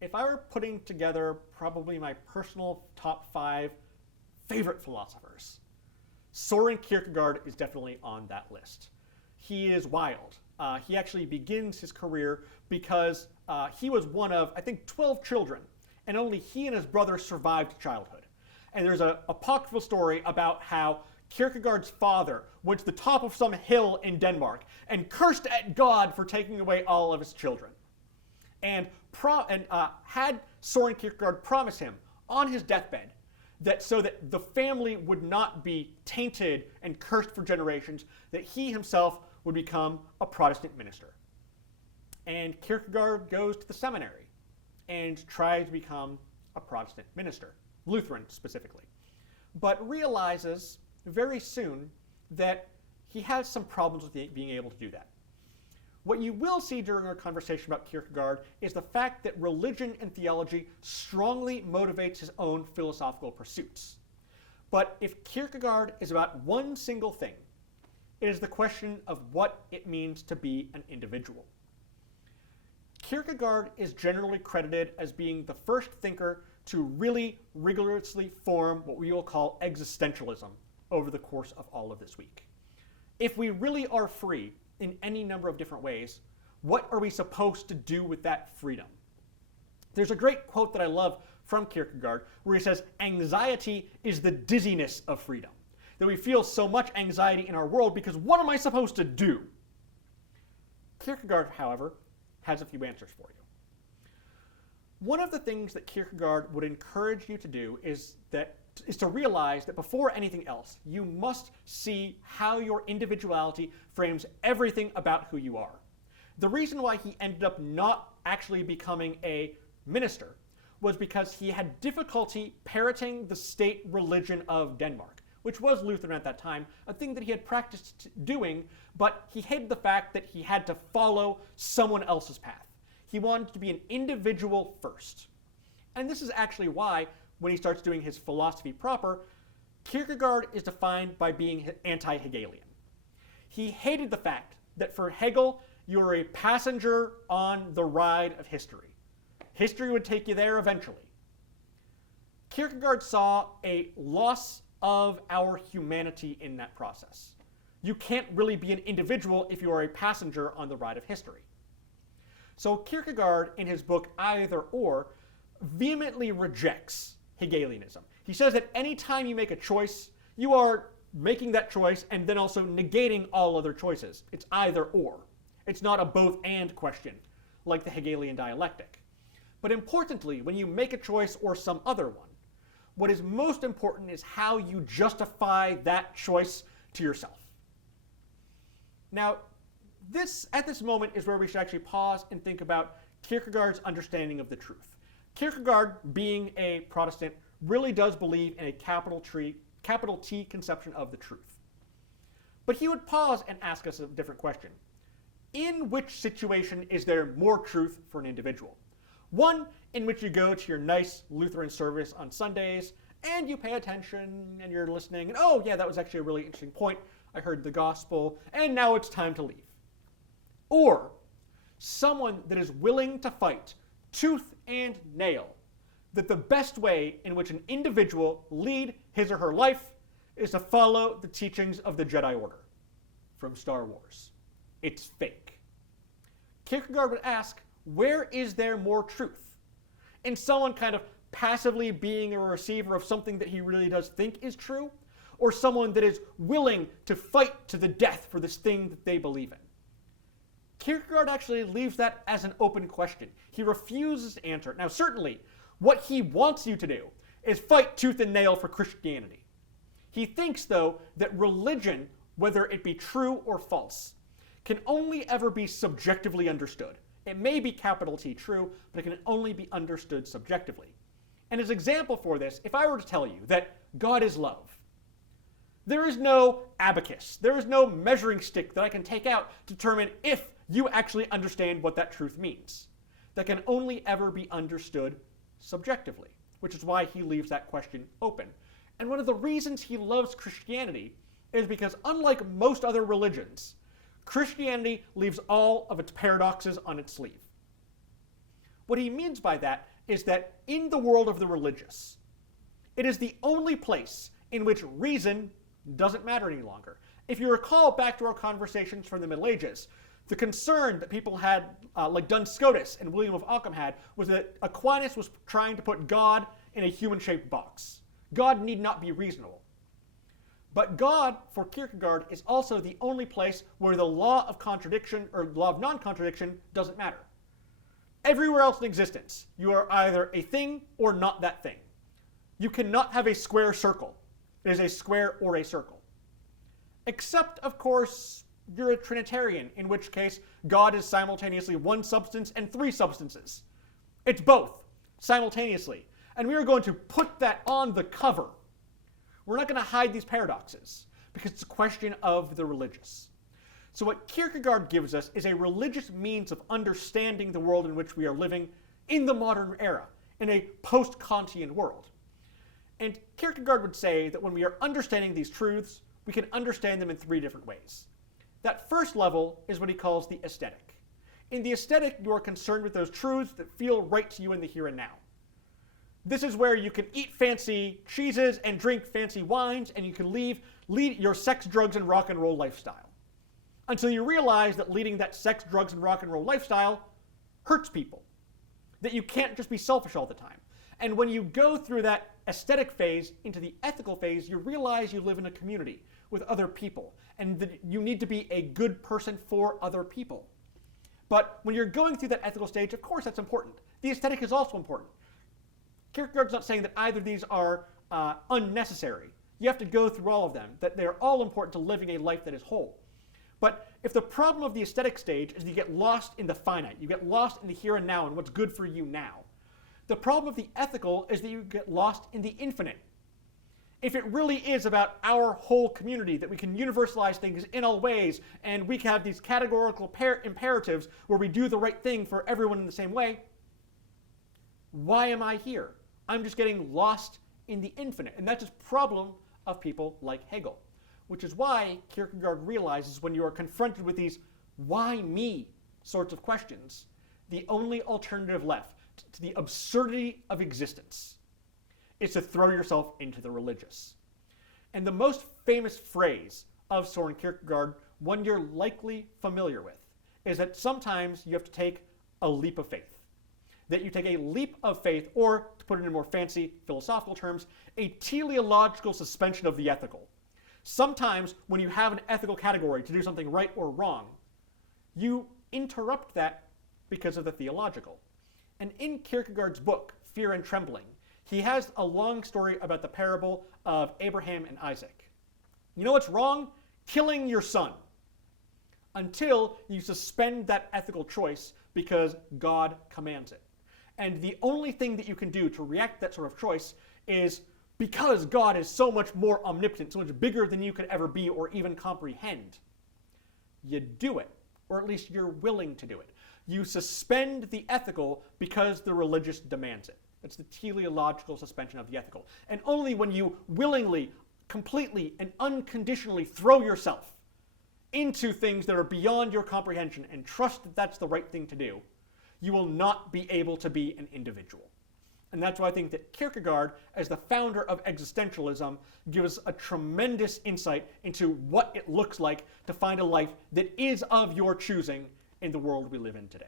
if I were putting together probably my personal top 5 favorite philosophers, Soren Kierkegaard is definitely on that list. He is wild. He actually begins his career because he was one of, I think, 12 children, and only he and his brother survived childhood. And there's an apocryphal story about how Kierkegaard's father went to the top of some hill in Denmark and cursed at God for taking away all of his children. And had Soren Kierkegaard promise him on his deathbed that so that the family would not be tainted and cursed for generations, that he himself would become a Protestant minister. And Kierkegaard goes to the seminary and tries to become a Protestant minister, Lutheran specifically, but realizes very soon that he has some problems with being able to do that. What you will see during our conversation about Kierkegaard is the fact that religion and theology strongly motivates his own philosophical pursuits. But if Kierkegaard is about one single thing, it is the question of what it means to be an individual. Kierkegaard is generally credited as being the first thinker to really rigorously form what we will call existentialism over the course of all of this week. If we really are free in any number of different ways, what are we supposed to do with that freedom? There's a great quote that I love from Kierkegaard where he says, "Anxiety is the dizziness of freedom." That we feel so much anxiety in our world because what am I supposed to do? Kierkegaard, however, has a few answers for you. One of the things that Kierkegaard would encourage you to do is to realize that before anything else, you must see how your individuality frames everything about who you are. The reason why he ended up not actually becoming a minister was because he had difficulty parroting the state religion of Denmark, which was Lutheran at that time, a thing that he had practiced doing, but he hated the fact that he had to follow someone else's path. He wanted to be an individual first. And this is actually why, when he starts doing his philosophy proper, Kierkegaard is defined by being anti-Hegelian. He hated the fact that for Hegel, you are a passenger on the ride of history. History would take you there eventually. Kierkegaard saw a loss of our humanity in that process. You can't really be an individual if you are a passenger on the ride of history. So Kierkegaard, in his book Either Or, vehemently rejects Hegelianism. He says that any time you make a choice, you are making that choice and then also negating all other choices. It's either or. It's not a both and question, like the Hegelian dialectic. But importantly, when you make a choice or some other one, what is most important is how you justify that choice to yourself. Now, at this moment is where we should actually pause and think about Kierkegaard's understanding of the truth. Kierkegaard, being a Protestant, really does believe in a capital T conception of the truth. But he would pause and ask us a different question. In which situation is there more truth for an individual? One in which you go to your nice Lutheran service on Sundays and you pay attention and you're listening and oh yeah, that was actually a really interesting point. I heard the gospel and now it's time to leave. Or someone that is willing to fight tooth and nail that the best way in which an individual lead his or her life is to follow the teachings of the Jedi Order from Star Wars. It's fake. Kierkegaard would ask, where is there more truth? In someone kind of passively being a receiver of something that he really does think is true, or someone that is willing to fight to the death for this thing that they believe in? Kierkegaard actually leaves that as an open question. He refuses to answer it. Now, certainly, what he wants you to do is fight tooth and nail for Christianity. He thinks, though, that religion, whether it be true or false, can only ever be subjectively understood. It may be capital T true, but it can only be understood subjectively. And as an example for this, if I were to tell you that God is love, there is no abacus, there is no measuring stick that I can take out to determine if you actually understand what that truth means. That can only ever be understood subjectively, which is why he leaves that question open. And one of the reasons he loves Christianity is because, unlike most other religions, Christianity leaves all of its paradoxes on its sleeve. What he means by that is that in the world of the religious, it is the only place in which reason doesn't matter any longer. If you recall back to our conversations from the Middle Ages, the concern that people had, like Duns Scotus and William of Ockham had, was that Aquinas was trying to put God in a human-shaped box. God need not be reasonable. But God, for Kierkegaard, is also the only place where the law of contradiction or law of non-contradiction doesn't matter. Everywhere else in existence, you are either a thing or not that thing. You cannot have a square circle. It is a square or a circle. Except, of course, you're a Trinitarian, in which case God is simultaneously one substance and three substances. It's both, simultaneously. And we are going to put that on the cover. We're not going to hide these paradoxes, because it's a question of the religious. So what Kierkegaard gives us is a religious means of understanding the world in which we are living in the modern era, in a post-Kantian world. And Kierkegaard would say that when we are understanding these truths, we can understand them in three different ways. That first level is what he calls the aesthetic. In the aesthetic, you are concerned with those truths that feel right to you in the here and now. This is where you can eat fancy cheeses and drink fancy wines, and you can lead your sex, drugs, and rock and roll lifestyle. Until you realize that leading that sex, drugs, and rock and roll lifestyle hurts people. That you can't just be selfish all the time. And when you go through that aesthetic phase into the ethical phase, you realize you live in a community with other people, and that you need to be a good person for other people. But when you're going through that ethical stage, of course that's important. The aesthetic is also important. Kierkegaard's not saying that either of these are unnecessary. You have to go through all of them, that they're all important to living a life that is whole. But if the problem of the aesthetic stage is that you get lost in the finite, you get lost in the here and now and what's good for you now, the problem of the ethical is that you get lost in the infinite. If it really is about our whole community, that we can universalize things in all ways, and we can have these categorical imperatives where we do the right thing for everyone in the same way, why am I here? I'm just getting lost in the infinite. And that's a problem of people like Hegel. Which is why Kierkegaard realizes when you are confronted with these why me sorts of questions, the only alternative left to the absurdity of existence is to throw yourself into the religious. And the most famous phrase of Soren Kierkegaard, one you're likely familiar with, is that sometimes you have to take a leap of faith. That you take a leap of faith, or, to put it in more fancy philosophical terms, a teleological suspension of the ethical. Sometimes when you have an ethical category to do something right or wrong, you interrupt that because of the theological. And in Kierkegaard's book, Fear and Trembling, he has a long story about the parable of Abraham and Isaac. You know what's wrong? Killing your son. Until you suspend that ethical choice because God commands it. And the only thing that you can do to react to that sort of choice is, because God is so much more omnipotent, so much bigger than you could ever be or even comprehend, you do it. Or at least you're willing to do it. You suspend the ethical because the religious demands it. It's the teleological suspension of the ethical. And only when you willingly, completely, and unconditionally throw yourself into things that are beyond your comprehension and trust that that's the right thing to do, you will not be able to be an individual. And that's why I think that Kierkegaard, as the founder of existentialism, gives a tremendous insight into what it looks like to find a life that is of your choosing in the world we live in today.